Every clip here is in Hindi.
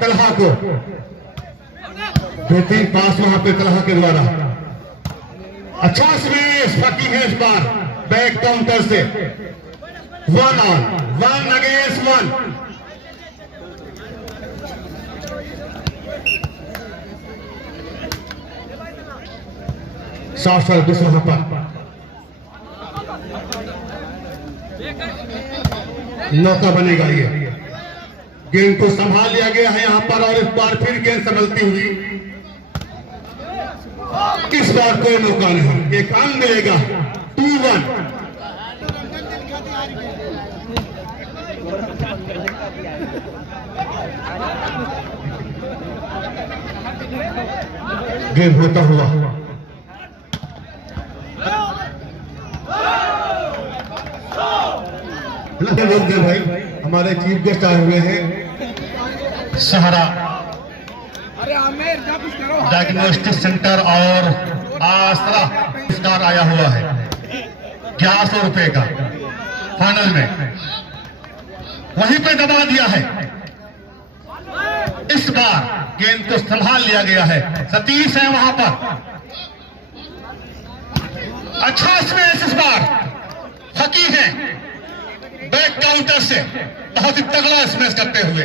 तलहा को बेहतरीन पास वहां पे तलहा के द्वारा। अच्छा स्मेश फकी है इस बार बैक काउंटर से। 1 अगेंस्ट 1। साफ सर्विस वहां पर मौका बनेगा। ये गेंद को संभाल लिया गया है यहां पर और इस बार फिर गेंद संभलती हुई। इस बार कोई मौका नहीं, एक अंक मिलेगा। 2-1। गेंद होता हुआ लोग भाई हमारे चीफ गेस्ट आए हुए हैं। सहारा डायग्नोस्टिक सेंटर और आसरा पुरस्कार आया हुआ है 1100 रुपए का फाइनल में, वहीं पे दबा दिया है। इस बार गेंद को संभाल लिया गया है। सतीश है वहां पर। अच्छा स्मेश इस बार फकी है बैक काउंटर से, बहुत ही तगड़ा स्मेश करते हुए।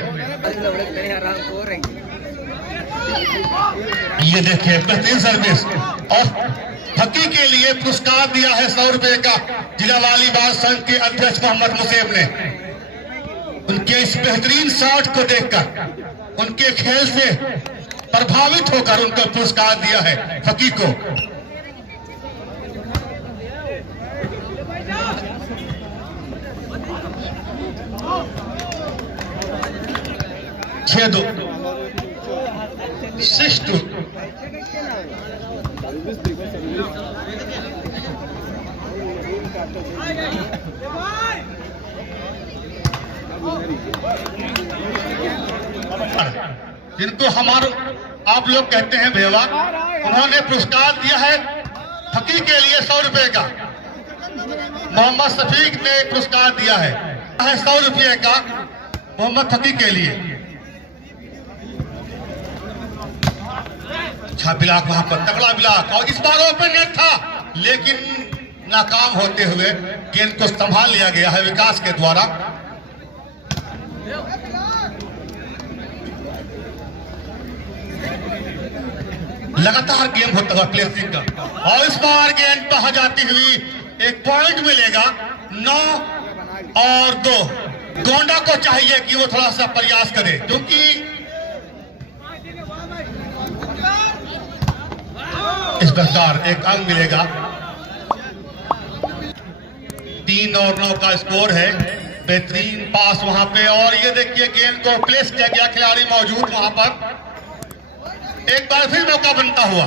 ये देखिए बेहतरीन सर्विस और फकी के लिए पुरस्कार दिया है 100 रुपए का जिला वॉलीबॉल संघ के अध्यक्ष मोहम्मद मुसेब ने। उनके इस बेहतरीन शॉट को देखकर, उनके खेल से प्रभावित होकर उनको पुरस्कार दिया है फकी को। 6-2 6-2। जिनको हमारे आप लोग कहते हैं भेवा, उन्होंने पुरस्कार दिया है फकी के लिए 100 रुपए का। मोहम्मद शफीक ने पुरस्कार दिया है 100 रुपए का मोहम्मद फकी के लिए। अच्छा ब्लॉक वहां पर तगड़ा ब्लॉक, और इस बार ओपन नेट था लेकिन नाकाम होते हुए गेंद को संभाल लिया गया है विकास के द्वारा। लगातार गेम होता हुआ प्लेसिंग का, और इस बार गेंद बाहर जाती हुई एक पॉइंट मिलेगा। 9 और 2। गोंडा को चाहिए कि वो थोड़ा सा प्रयास करे, क्योंकि इस प्रकार एक अंक मिलेगा। 3 और 9 का स्कोर है। बेहतरीन पास वहां पे, और ये देखिए गेंद को प्लेस किया गया, खिलाड़ी मौजूद वहां पर। एक बार फिर मौका बनता हुआ।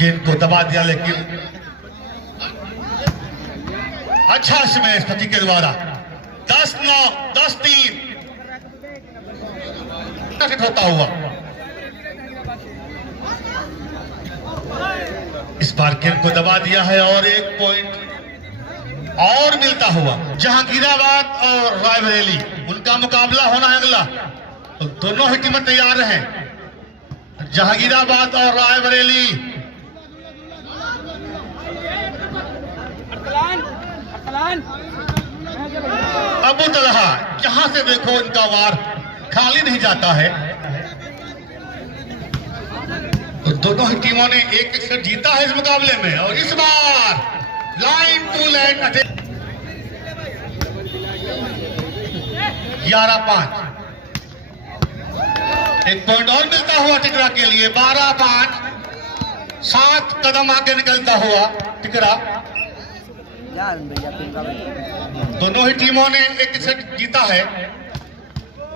गेंद को दबा दिया, लेकिन अच्छा स्मैश फकी के द्वारा। 10-9 10-3 होता हुआ। इस बार गेंद को दबा दिया है और एक पॉइंट और मिलता हुआ। जहांगीराबाद और रायबरेली, उनका मुकाबला होना है अगला, तो दोनों ही टीमें तैयार हैं। जहांगीराबाद और रायबरेली। अबू तलहा, जहां से देखो इनका वार खाली नहीं जाता है। तो दोनों ही टीमों ने एक सेट जीता है इस मुकाबले में, और इस बार लाइन टू लाइन 11-5। एक पॉइंट और मिलता हुआ टिकरा के लिए। 12-5। 7 कदम आगे निकलता हुआ टिकरा। दोनों ही टीमों ने एक सेट जीता है।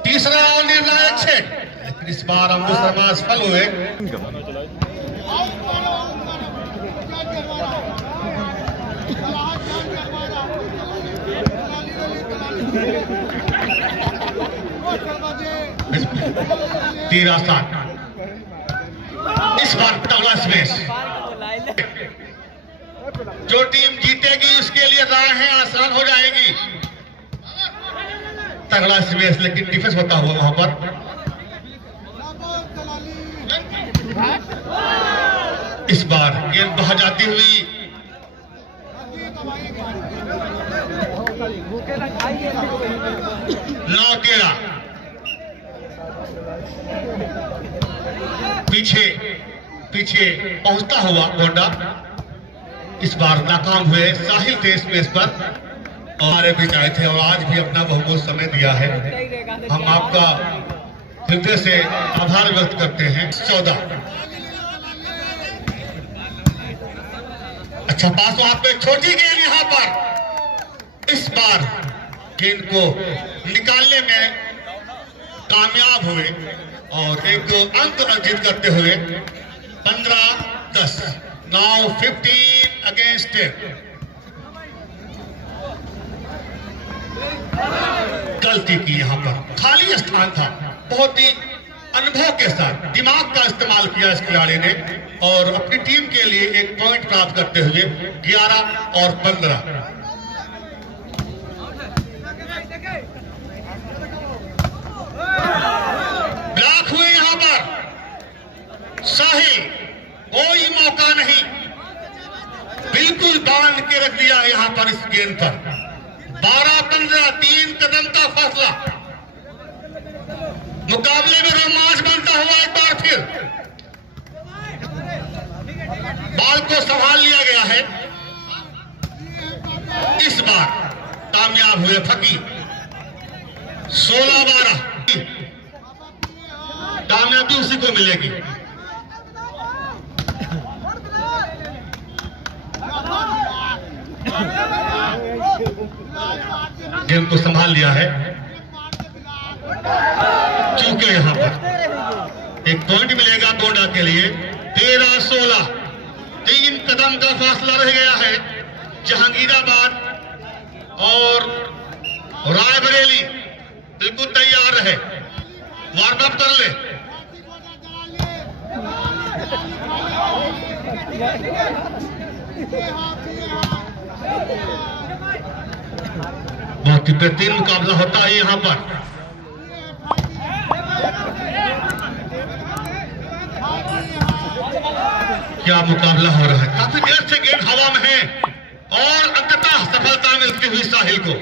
तीसरा और निर्णायक सेट, इस बार अंबु शर्मा सफल हुए। तेरह 7। इस बार तगड़ा स्मेश। जो टीम जीतेगी उसके लिए राहें आसान हो जाएगी। तगड़ा स्मेश, लेकिन डिफेंस होता हुआ वहां पर इस बार गेंद बाहर जाती हुई 9-13 पीछे पहुंचता हुआ गोंडा इस बार नाकाम हुए। साहिल थे स्पेस पर और भी चाहे थे और आज भी अपना बहुमूल्य समय दिया है। हम आपका हृदय से आभार व्यक्त करते हैं। 14 अच्छा पास वहां पे छोटी गेंद, यहां पर इस बार गेंद को निकालने में कामयाब हुए और एक अंक अर्जित करते हुए 15-10 नाउ 15 अगेंस्ट 10। गलती की यहां पर, खाली स्थान था। बहुत ही अनुभव के साथ दिमाग का इस्तेमाल किया इस खिलाड़ी ने और अपनी टीम के लिए एक पॉइंट प्राप्त करते हुए 11 और 15। ब्लॉक हुए यहां पर साहिल, कोई मौका नहीं, बिल्कुल बांध के रख दिया यहां पर इस गेंद पर। 12-15 3 कदम का फासला। मुकाबले में रोमांच बनता हुआ एक बार फिर बॉल को संभाल लिया गया है। इस बार कामयाब हुए फकीर। 16-12 कामयाबी उसी को मिलेगी। गेंद को संभाल लिया है। चूके यहां पर एक पॉइंट मिलेगा गोंडा के लिए। 13-16 3 कदम का फासला रह गया है। जहांगीराबाद और रायबरेली बिल्कुल तैयार रहे, वार्म अप कर ले। बहुत ही बेहतरीन मुकाबला होता है यहां पर। क्या मुकाबला हो रहा है, काफी देर से गेंद हवा में है और अंततः सफलता मिलती हुई साहिल को।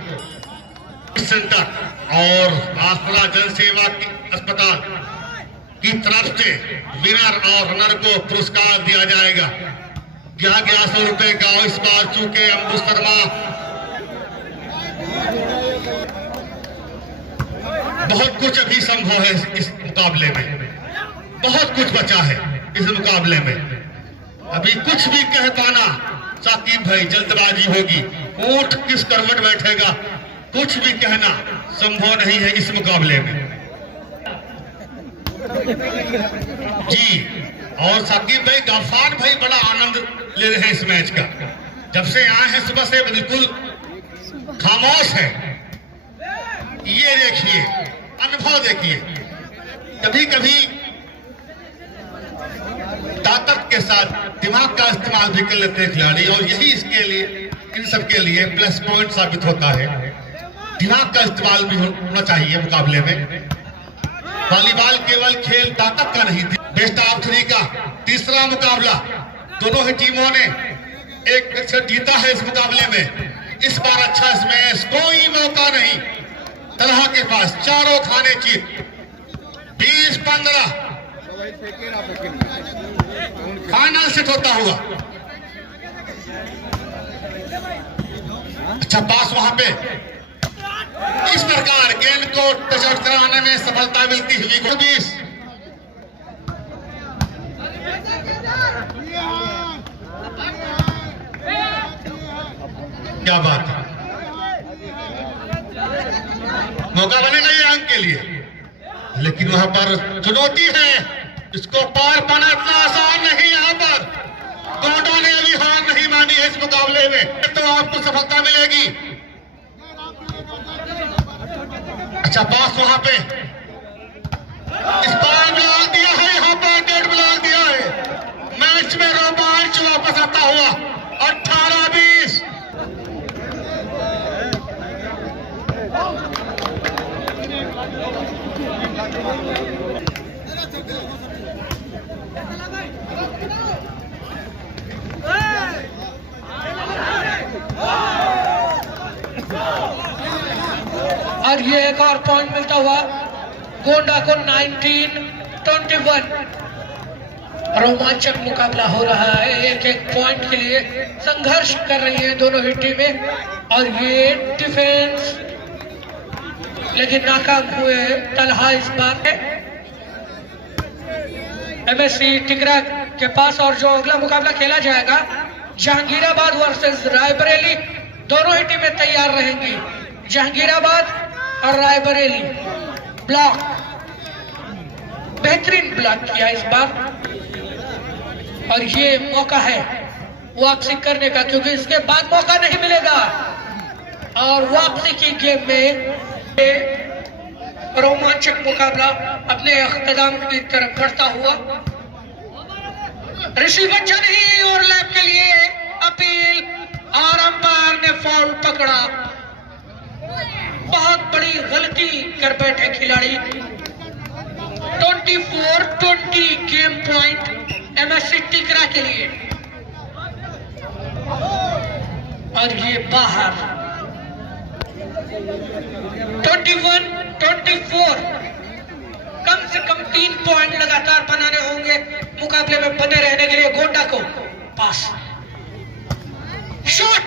सेंटर और आसरा जन सेवा अस्पताल की तरफ से विनर और रनर को पुरस्कार दिया जाएगा 1100 रुपए का। इस बार चूंकि अंबु शर्मा बहुत कुछ अभी संभव है इस मुकाबले में, बहुत कुछ बचा है इस मुकाबले में। अभी कुछ भी कह पाना साकिब भाई जल्दबाजी होगी। ऊंट किस करवट बैठेगा, कुछ भी कहना संभव नहीं है इस मुकाबले में जी। और साकिब भाई गफार भाई बड़ा आनंद ले रहे हैं इस मैच का। जब से आए हैं सुबह से बिल्कुल खामोश है। ये देखिए, अनुभव देखिए। कभी कभी ताकत के साथ दिमाग का इस्तेमाल भी कर लेते हैं खिलाड़ी और यही इसके लिए, इन सब के लिए प्लस पॉइंट साबित होता है। दिमाग का इस्तेमाल भी होना चाहिए मुकाबले में। वॉलीबॉल केवल खेल ताकत का नहीं, बेस्ट ऑफ 3 का तीसरा मुकाबला। दोनों ही टीमों ने एक अक्सर जीता है इस मुकाबले में। इस बार अच्छा स्मैश, कोई मौका नहीं तलहा के पास, चारों खाने चीत। 20-15 फाइनल सेट होता हुआ। अच्छा पास वहां पे इस प्रकार गेंद को टचआउट कराने में सफलता मिलती हुई 20। क्या बात है, मौका बनेगा ये अंक के लिए, लेकिन वहां पर चुनौती है। इसको पार पाना इतना आसान नहीं। यहाँ पर गोंडा ने अभी हार नहीं मानी है इस मुकाबले में, तो आपको सफलता मिलेगी। अच्छा पास वहां पे इस बार ब्लॉक दिया है, यहाँ पर डेट ब्लॉक दिया है। मैच में रोमांच वापस आता हुआ 18-20। और ये एक और पॉइंट मिलता हुआ गोंडा को 19-21। रोमांचक मुकाबला हो रहा है, एक एक पॉइंट के लिए संघर्ष कर रही है दोनों ही टीमें। और ये डिफेंस लेकिन नाकाम हुए तलहा इस बार MSC टिकरा के पास। और जो अगला मुकाबला खेला जाएगा जहांगीराबाद वर्सेस रायबरेली, दोनों ही टीमें तैयार रहेंगी। जहांगीराबाद और रायबरेली ब्लॉक, बेहतरीन ब्लॉक किया इस बार और ये मौका है वापसी करने का, क्योंकि इसके बाद मौका नहीं मिलेगा। और वापसी की गेम में रोमांचक मुकाबला अपने अख्ताम की तरफ बढ़ता हुआ। ऋषि बच्चा नहीं और लैब के लिए अपील और अंपायर ने फाउल पकड़ा। बहुत बड़ी गलती कर बैठे खिलाड़ी। 24-20 गेम पॉइंट MSC टिकरा के लिए। और ये बाहर 21-24। कम से कम 3 पॉइंट लगातार बनाने होंगे मुकाबले में बने रहने के लिए गोंडा को। पास शॉट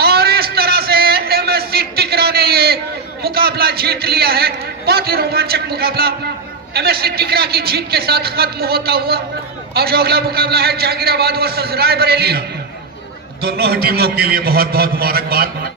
और इस तरह से MSC टिकरा ने ये मुकाबला जीत लिया है। बहुत ही रोमांचक मुकाबला MSC टिकरा की जीत के साथ खत्म होता हुआ। और जो अगला मुकाबला है जहांगीराबाद वर्सेस रायबरेली, दोनों ही टीमों के लिए बहुत बहुत मुबारकबाद।